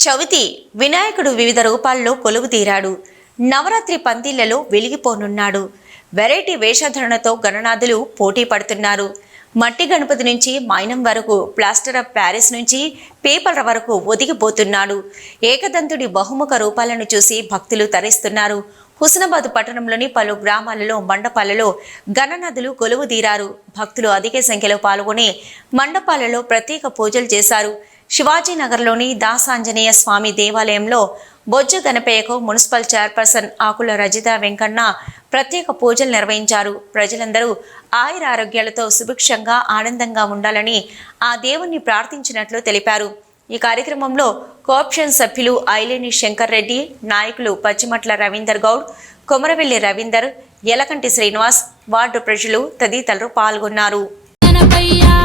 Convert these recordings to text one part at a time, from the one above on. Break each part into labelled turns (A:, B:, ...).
A: చవితి వినాయకుడు వివిధ రూపాల్లో కొలువు తీరాడు నవరాత్రి పందిళ్ళలో వెలిగిపోనున్నాడు. వెరైటీ వేషధరణతో గణనాథులు పోటీ పడుతున్నారు. మట్టి గణపతి నుంచి మైనం వరకు ప్లాస్టర్ ఆఫ్ ప్యారిస్ నుంచి పేపర్ వరకు ఒదిగిపోతున్నాడు. ఏకదంతుడి బహుముఖ రూపాలను చూసి భక్తులు తరిస్తున్నారు. హుస్నాబాద్ పట్టణంలోని పలు గ్రామాలలో మండపాలలో గణనదులు కొలువు తీరారు భక్తులు అధిక సంఖ్యలో పాల్గొని మండపాలలో ప్రత్యేక పూజలు చేశారు. శివాజీనగర్లోని దాసాంజనేయ స్వామి దేవాలయంలో బొజ్జ గణపయ్యకు మున్సిపల్ చైర్పర్సన్ ఆకుల రజిత వెంకన్న ప్రత్యేక పూజలు నిర్వహించారు. ప్రజలందరూ ఆయుర ఆరోగ్యాలతో సుభిక్షంగా ఆనందంగా ఉండాలని ఆ దేవుణ్ణి ప్రార్థించినట్లు తెలిపారు. ఈ కార్యక్రమంలో కోఆప్షన్ సభ్యులు ఐలేని శంకర్ రెడ్డి నాయకులు పచ్చిమట్ల రవీందర్ గౌడ్ కొమరవెల్లి రవీందర్ ఎలకంటి శ్రీనివాస్ వార్డు ప్రజలు తదితరులు పాల్గొన్నారు.
B: గణపయ్యా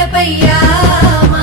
C: చూడవయ్యా మా